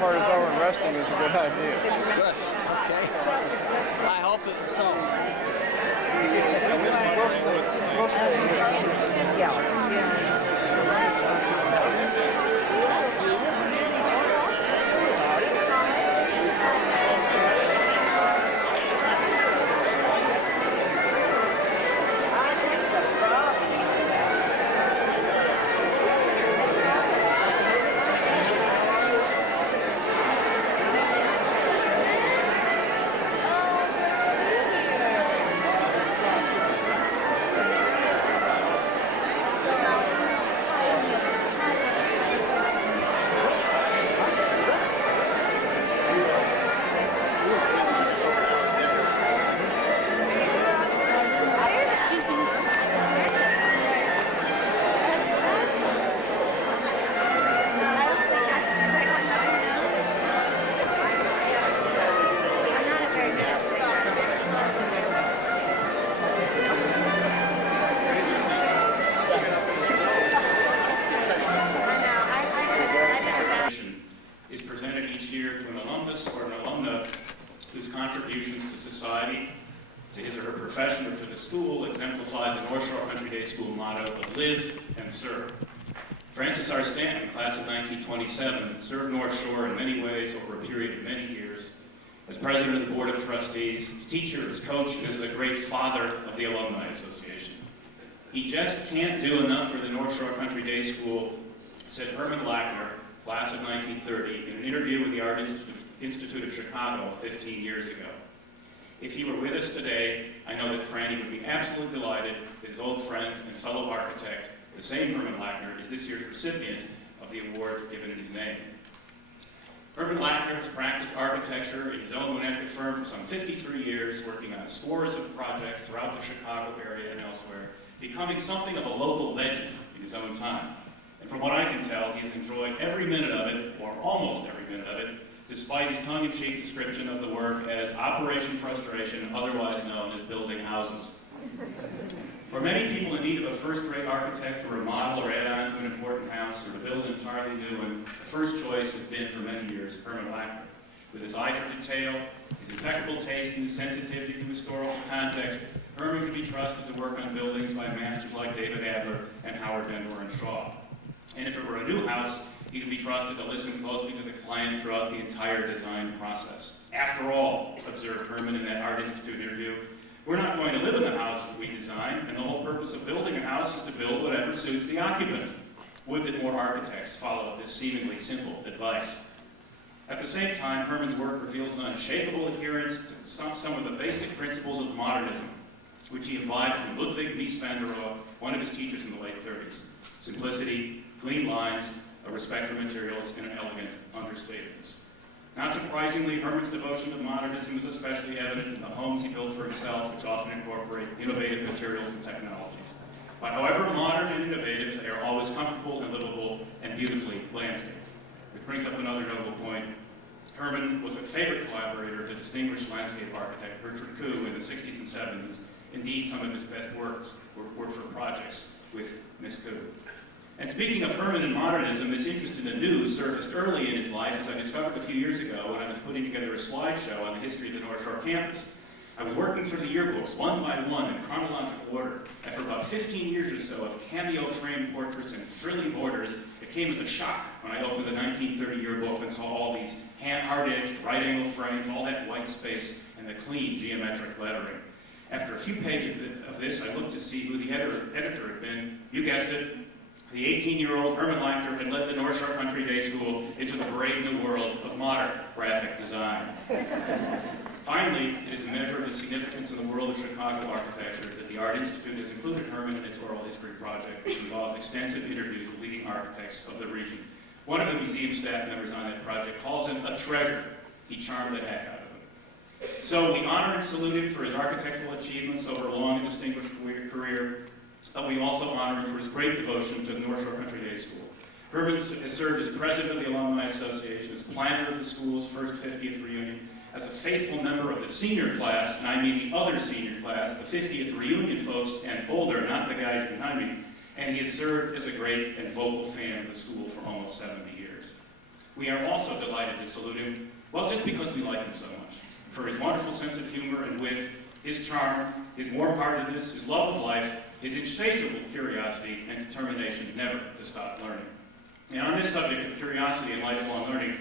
part is over and resting is a good idea. Good. Okay. I hope it so. We'll stay here. Yeah. Is presented each year to an alumnus or an alumna whose contributions to society, to his or her profession, or to the school exemplify the North Shore Country Day School motto of live and serve. Francis R. Stanton, class of 1927, served North Shore in many ways over a period of many years as president of the Board of Trustees, teacher, as coach, and as the great father of the Alumni Association. He just can't do enough for the North Shore Country Day School, said Herman Lackner, class of 1930, in an interview with the Art Institute of Chicago 15 years ago. If he were with us today, I know that Franny would be absolutely delighted that his old friend and fellow architect, the same Herman Lackner, is this year's recipient of the award given in his name. Herman Lackner has practiced architecture in his own monastic firm for some 53 years, working on scores of projects throughout the Chicago area and elsewhere, becoming something of a local legend in his own time. And from what I can tell, he has enjoyed every minute of it, or almost every minute of it, despite his tongue-in-cheek description of the work as Operation Frustration, otherwise known as building houses. For many people in need of a first-rate architect to remodel or add on to an important house or to build an entirely new one, the first choice has been for many years Herman Lackner. With his eye for detail, his impeccable taste, and his sensitivity to historical context, Herman can be trusted to work on buildings by masters like David Adler and Howard Van Doren Shaw. And if it were a new house, he could be trusted to listen closely to the client throughout the entire design process. After all, observed Herman in that Art Institute interview, we're not going to live in the house that we design, and the whole purpose of building a house is to build whatever suits the occupant. Would that more architects follow this seemingly simple advice. At the same time, Herman's work reveals an unshakable adherence to some of the basic principles of modernism, which he imbibed from Ludwig Mies van der Rohe, one of his teachers in the late 30s. Simplicity, clean lines, a respect for materials, and an elegant understatedness. Not surprisingly, Herman's devotion to modernism is especially evident in the homes he built for himself, which often incorporate innovative materials and technologies. But however modern and innovative, they are always comfortable and livable and beautifully landscaped. Which brings up another notable point. Herman was a favorite collaborator of the distinguished landscape architect Bertrand Koo in the 60s and 70s. Indeed, some of his best works were for projects with Miss Koo. And speaking of Herman and modernism, this interest in the new surfaced early in his life, as I discovered a few years ago when I was putting together a slideshow on the history of the North Shore campus. I was working through the yearbooks, one by one, in chronological order. After about 15 years or so of cameo-framed portraits and frilly borders, it came as a shock when I opened the 1930 yearbook and saw all ththese hard-edged, right-angle frames, all that white space, and the clean geometric lettering. After a few pages of this, I looked to see who the editor had been. You guessed it. The 18-year-old Herman Lackner had led the North Shore Country Day School into the brave new world of modern graphic design. Finally, it is a measure of its significance in the world of Chicago architecture that the Art Institute has included Herman in its oral history project, which involves extensive interviews with leading architects of the region. One of the museum staff members on that project calls him a treasure. He charmed the heck out of him. So we honor and salute him for his architectural achievements over a long and distinguished career, but we also honor him for his great devotion to the North Shore Country Day School. Herman has served as president of the Alumni Association, as planner of the school's first 50th reunion, as a faithful member of the senior class, and I mean the other senior class, the 50th reunion folks and older, not the guys behind me, and he has served as a great and vocal fan of the school for almost 70 years. We are also delighted to salute him, well, just because we like him so much, for his wonderful sense of humor and wit, his charm, his warm-heartedness, his love of life, his insatiable curiosity and determination never to stop learning. And on this subject of curiosity and lifelong learning,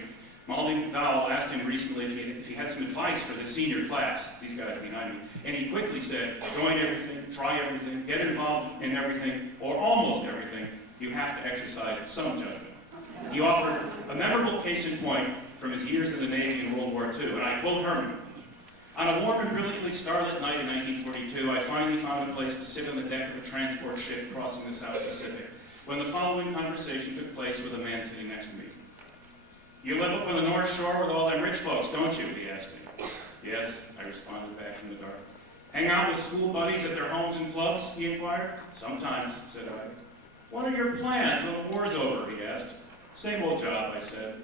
Molly McDowell asked him recently if he had some advice for the senior class, these guys behind me, and he quickly said, join everything, try everything, get involved in everything, or almost everything. You have to exercise some judgment. He offered a memorable case in point from his years in the Navy in World War II, and I quote Herman, "On a warm and brilliantly starlit night in 1942, I finally found a place to sit on the deck of a transport ship crossing the South Pacific, when the following conversation took place with a man sitting next to me. 'You live up on the North Shore with all them rich folks, don't you?' he asked me. 'Yes,' I responded back from the dark. 'Hang out with school buddies at their homes and clubs?' he inquired. 'Sometimes,' said I. 'What are your plans when the war's over?' he asked. 'Same old job,' I said.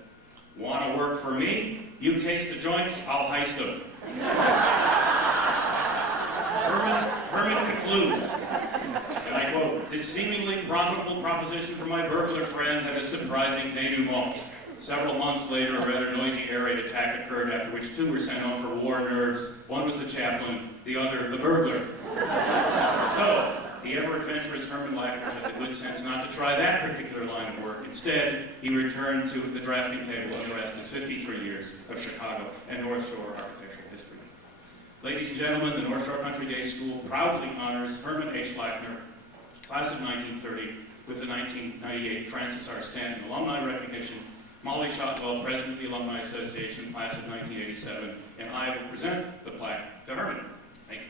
'Want to work for me? You case the joints, I'll heist them.'" Herman concludes, and I quote, "This seemingly profitable proposition for my burglar friend had a surprising denouement. Several months later, a rather noisy air raid attack occurred, after which 2 were sent home for war nerves. One was the chaplain, the other the burglar." So, the ever-adventurous Herman Lackner had the good sense not to try that particular line of work. Instead, he returned to the drafting table and the rest is 53 years of Chicago and North Shore architectural history. Ladies and gentlemen, the North Shore Country Day School proudly honors Herman H. Lackner, class of 1930, with the 1998 Francis R. Stanton Alumni Recognition, Molly Shotwell, President of the Alumni Association, class of 1987, and I will present the plaque to Herman. Thank you.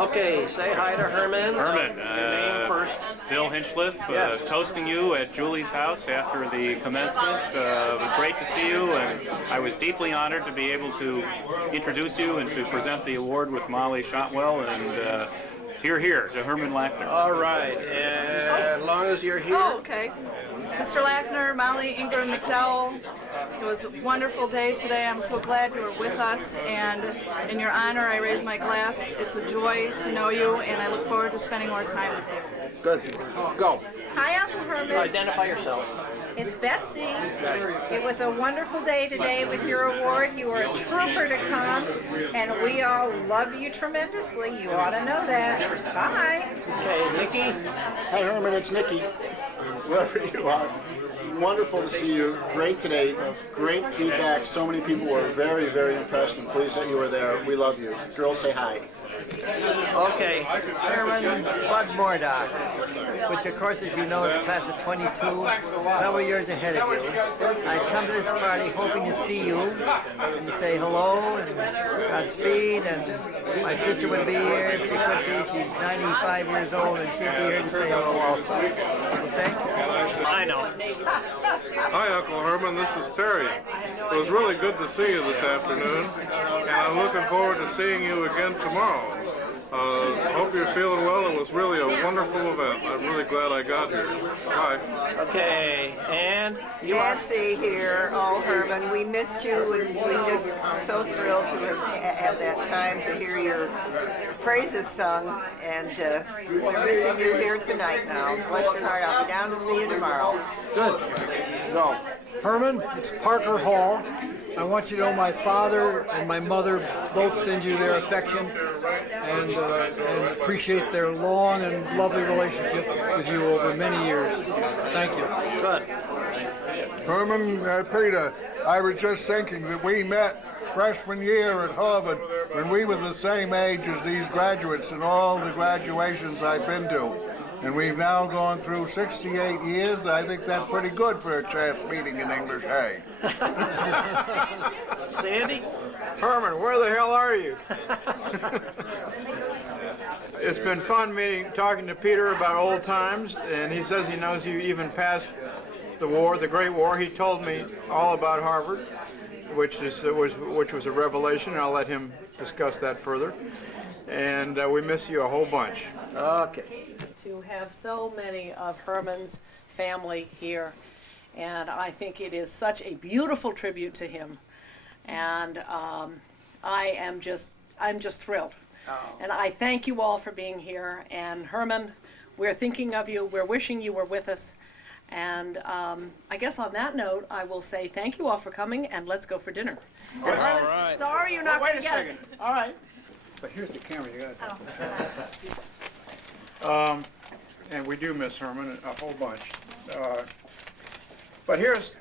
Okay, say hi to Herman. Herman, Your name first. Bill Hinchliffe, Yes. toasting you at Julie's house after the commencement. It was great to see you, and I was deeply honored to be able to introduce you and to present the award with Molly Shotwell, and here to Herman Lackner. All right, as long as you're here. Oh, okay. Mr. Lackner, Molly, Ingram, McDowell, it was a wonderful day today. I'm so glad you were with us, and in your honor, I raise my glass. It's a joy to know you, and I look forward to spending more time with you. Good. Go. Hi, Uncle Herman. Identify yourself. It's Betsy. It was a wonderful day today with your award. You were a trooper to come, and we all love you tremendously. You ought to know that. Bye. Okay, Nikki. Hi Herman, it's Nikki. Wherever you are. Wonderful to see you. Great today. Great feedback. So many people were very, very impressed and pleased that you were there. We love you. Girls, say hi. Okay. Herman Bud Mordock, which of course, as you know, is the class of 22, several years ahead of you. I come to this party hoping to see you and to say hello and Godspeed, and my sister would be here if she could be. She's 95 years old and she'd be here to say hello also. Okay? I know. Hi, Uncle Herman. This is Terry. It was really good to see you this afternoon, and I'm looking forward to seeing you again tomorrow. Hope you're feeling well. It was really a wonderful event. I'm really glad I got here. Bye. Okay, and you are. Nancy here. Oh, Herman, we missed you, and we're just so thrilled to have that time to hear your praises sung, and we're missing you here tonight now. Bless your heart. I'll be down to see you tomorrow. Good. Go. Herman, it's Parker Hall. I want you to know my father and my mother both send you their affection, and appreciate their long and lovely relationship with you over many years. Thank you. Good. Herman, Peter, I was just thinking that we met freshman year at Harvard when we were the same age as these graduates in all the graduations I've been to. And we've now gone through 68 years. I think that's pretty good for a chance meeting in English, hey? Sandy? Herman, where the hell are you? It's been fun talking to Peter about old times, and he says he knows you even past the war, the Great War. He told me all about Harvard, which was a revelation. I'll let him discuss that further. And we miss you a whole bunch. Okay. To have so many of Herman's family here, and I think it is such a beautiful tribute to him, and I'm just thrilled. And I thank you all for being here. And Herman, we're thinking of you. We're wishing you were with us. And I guess on that note, I will say thank you all for coming, and let's go for dinner. And Herman, right. sorry you're not Wait going to a get second. it. All right. But here's the camera. You got it. And we do miss Herman a whole bunch. But here's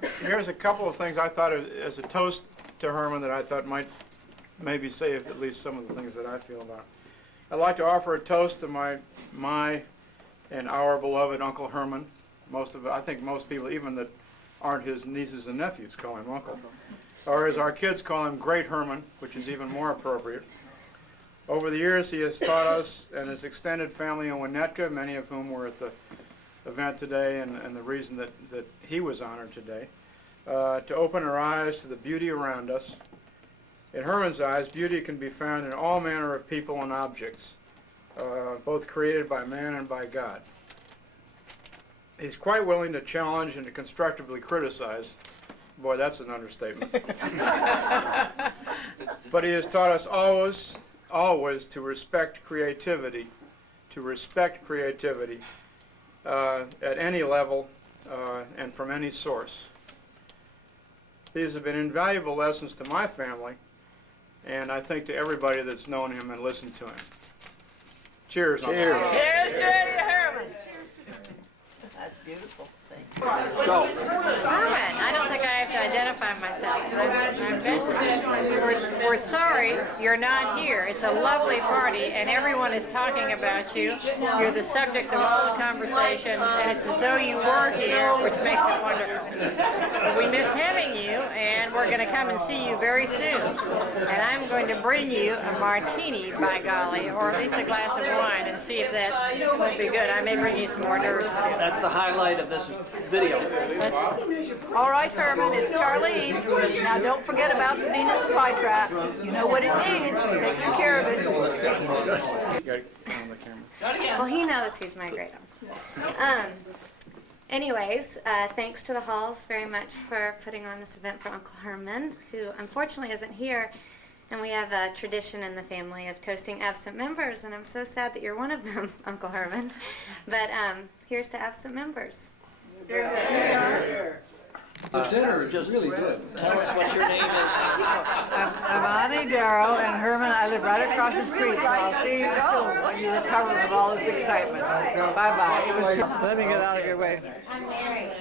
a couple of things I thought as a toast to Herman that I thought might maybe say at least some of the things that I feel about. I'd like to offer a toast to my and our beloved Uncle Herman. I think most people, even that aren't his nieces and nephews, call him Uncle. Or as our kids call him, Great Herman, which is even more appropriate. Over the years, he has taught us and his extended family in Winnetka, many of whom were at the event today and the reason that he was honored today, to open our eyes to the beauty around us. In Herman's eyes, beauty can be found in all manner of people and objects, both created by man and by God. He's quite willing to challenge and to constructively criticize. Boy, that's an understatement. But he has taught us always to respect creativity, at any level and from any source. These have been invaluable lessons to my family, and I think to everybody that's known him and listened to him. Cheers. Cheers. Here's to you, Herman. That's beautiful. Thank you. Go. Herman, I don't think I have to identify myself. I'm Vincent. We're sorry you're not here. It's a lovely party, and everyone is talking about you. You're the subject of all the conversation, and it's as though you were here, which makes it wonderful. But we miss having you, and we're going to come and see you very soon. And I'm going to bring you a martini, by golly, or at least a glass of wine, and see if that will be good. I may bring you some hors d'oeuvres, too. That's the highlight of this video. All right, Herman, it's Charlie. Now don't forget about the Venus flytrap. You know what it needs. Take good care of it. Well, he knows he's my great uncle. Anyways, thanks to the Halls very much for putting on this event for Uncle Herman, who unfortunately isn't here. And we have a tradition in the family of toasting absent members, and I'm so sad that you're one of them, Uncle Herman. But here's to absent members. The dinner is really good. Tell us what your name is. I'm Annie Darrow, and Herman, I live right across the street, so I'll see you soon when you recover from all this excitement. Bye-bye. Let me get out of your way. I'm married.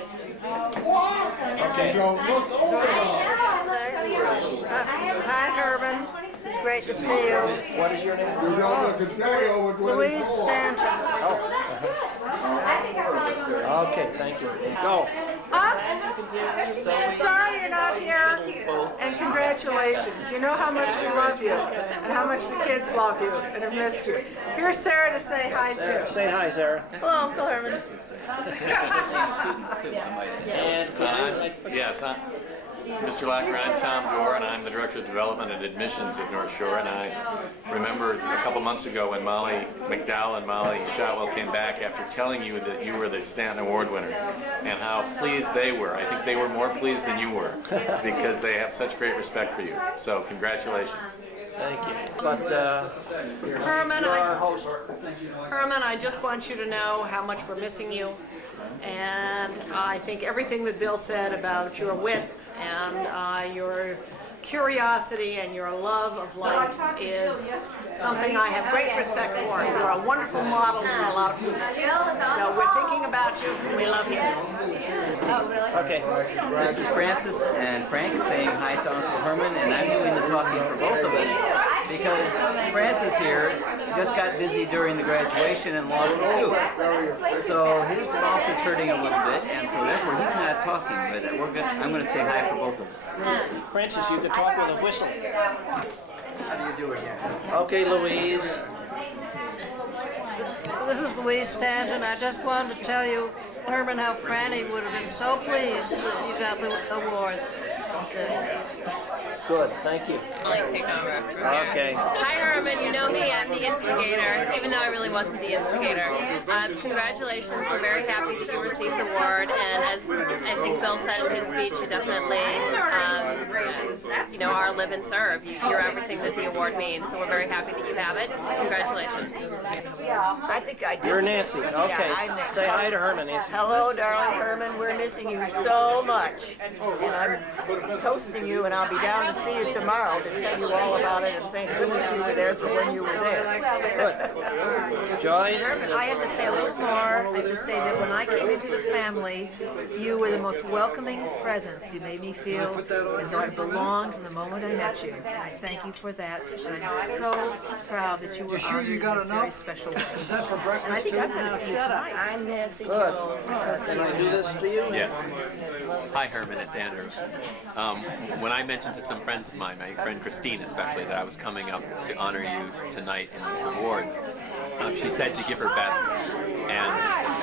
Okay. Hi, Herman. It's great to see you. What is your name? Louise Stanton. Okay, thank you. Go. Sorry you're not here, and congratulations. You know how much we love you, and how much the kids love you, and have missed you. Here's Sarah to say hi to. Say hi, Sarah. Hello, Uncle Herman. And Yes, Mr. Lackner, I'm Tom Dorr, and I'm the Director of Development and Admissions at North Shore. And I remember a couple months ago when Molly McDowell and Molly Shotwell came back after telling you that you were the Stanton Award winner, and how pleased they were. I think they were more pleased than you were, because they have such great respect for you. So congratulations. thank you. But Herman, you're our host. Herman, I just want you to know how much we're missing you. And I think everything that Bill said about your wit and your curiosity and your love of life is something I have great respect for. You're a wonderful model for a lot of people. So we're thinking about you, and we love you. Okay, this is Francis and Frank saying hi to Uncle Herman, and I'm doing the talking for both of us because Francis here just got busy during the graduation and lost a tooth. So his mouth is hurting a little bit, and so therefore he's not talking, but I'm going to say hi for both of us. Francis, you can talk with a whistle. How do you do it here? Okay, Louise. This is Louise Stanton. I just wanted to tell you, Herman, how Franny would have been so pleased that you got the award. Good, thank you. I'll take over. Okay. Hi Herman, you know me, I'm the instigator, even though I really wasn't the instigator. Congratulations, we're very happy that you received the award, and as I think Bill said in his speech, you definitely, are live and serve. You're everything that the award means, so we're very happy that you have it. Congratulations. I think I did. You're Nancy. Okay. Yeah, I'm Nancy. Say hi to Herman, Nancy. Hello, darling Herman. We're missing you so much. And I'm toasting you, and I'll be down to see you tomorrow to tell you all about it, and thank goodness you were there for when you were there. Good. Joyce? I have to say a little more. I have to say that when I came into the family, you were the most welcoming presence. You made me feel as though I belonged from the moment I met you. And I thank you for that. And I'm so proud that you were honored in this very special way. Is that for breakfast? And I think I'm going to see you tonight. I'm Nancy Good. Jones. Can I do this for you? Yes. Hi, Herman. It's Andrew. When I mentioned to some friends of mine, my friend Christine especially, that I was coming up to honor you tonight in this award, she said to give her best, and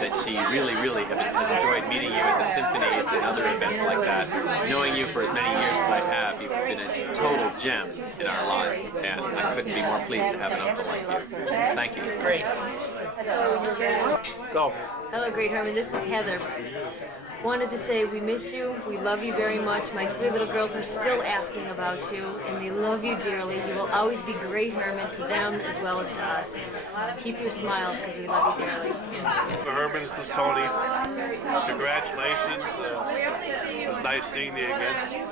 that she really, really has enjoyed meeting you at the symphonies and other events like that. Knowing you for as many years as I have, you've been a total gem in our lives, and I couldn't be more pleased to have an uncle like you. Thank you. Great. Go. Hello, Great Herman. This is Heather. Wanted to say we miss you. We love you very much. My 3 little girls are still asking about you, and they love you dearly. You will always be Great Herman to them as well as to us. Keep your smiles because we love you dearly. Herman, this is Tony. Congratulations. It was nice seeing you again.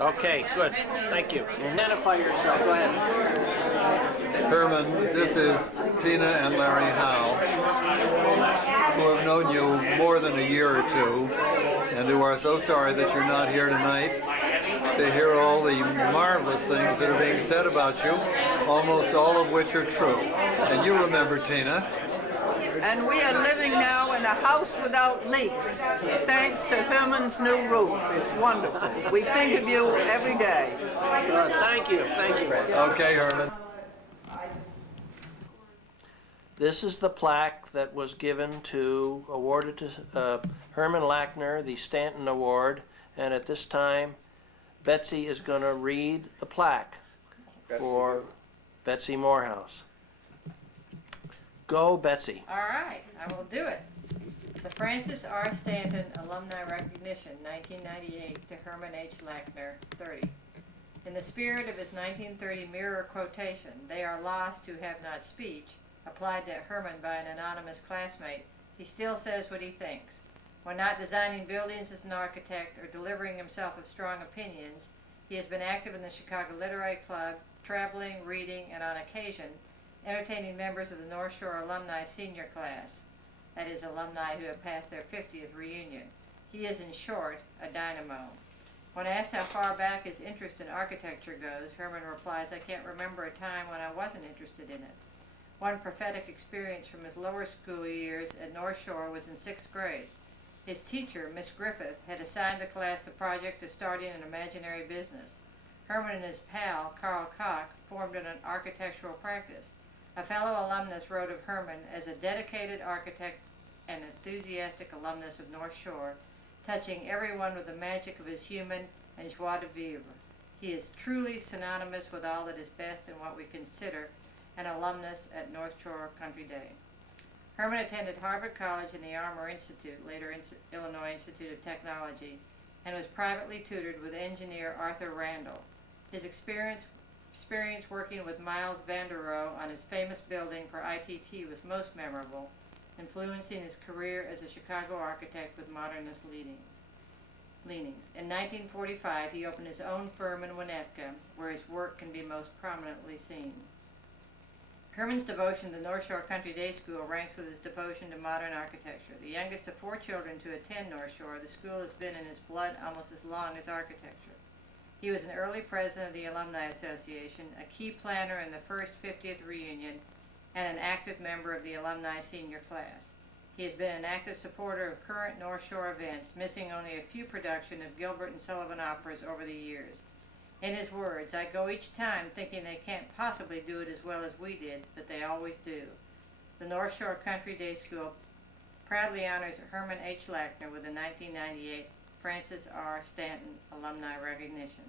Okay, good. Thank you. Identify yourself. Go ahead. Herman, this is Tina and Larry Howe, who have known you more than a year or two, and who are so sorry that you're not here tonight to hear all the marvelous things that are being said about you, almost all of which are true. And you remember Tina. And we are living now in a house without leaks, thanks to Herman's new roof. It's wonderful. We think of you every day. Thank you. Thank you. Okay, Herman. This is the plaque that was awarded to Herman Lackner, the Stanton Award, and at this time, Betsy is going to read the plaque for Betsy Morehouse. Go, Betsy. All right, I will do it. The Francis R. Stanton Alumni Recognition, 1998, to Herman H. Lackner, 30. In the spirit of his 1930 mirror quotation, "They are lost who have not speech," applied to Herman by an anonymous classmate, he still says what he thinks. When not designing buildings as an architect or delivering himself of strong opinions, he has been active in the Chicago Literary Club, traveling, reading, and on occasion, entertaining members of the North Shore Alumni Senior Class, that is, alumni who have passed their 50th reunion. He is, in short, a dynamo. When asked how far back his interest in architecture goes, Herman replies, "I can't remember a time when I wasn't interested in it." One prophetic experience from his lower school years at North Shore was in 6th grade. His teacher, Miss Griffith, had assigned the class the project of starting an imaginary business. Herman and his pal, Carl Koch, formed an architectural practice. A fellow alumnus wrote of Herman as a dedicated architect and enthusiastic alumnus of North Shore, touching everyone with the magic of his human and joie de vivre. He is truly synonymous with all that is best in what we consider an alumnus at North Shore Country Day. Herman attended Harvard College and the Armour Institute, later Illinois Institute of Technology, and was privately tutored with engineer Arthur Randall. His experience working with Miles Vanderohe on his famous building for ITT was most memorable, influencing his career as a Chicago architect with modernist leanings. leanings. In 1945, he opened his own firm in Winnetka, where his work can be most prominently seen. Herman's devotion to the North Shore Country Day School ranks with his devotion to modern architecture. The youngest of 4 children to attend North Shore, the school has been in his blood almost as long as architecture. He was an early president of the Alumni Association, a key planner in the first 50th reunion, and an active member of the alumni senior class. He has been an active supporter of current North Shore events, missing only a few productions of Gilbert and Sullivan operas over the years. In his words, "I go each time thinking they can't possibly do it as well as we did, but they always do." The North Shore Country Day School proudly honors Herman H. Lackner with the 1998 Francis R. Stanton Alumni Recognition.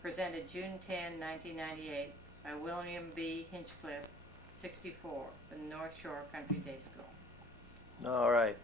Presented June 10, 1998 by William B. Hinchcliffe, 64, the North Shore Country Day School. All right.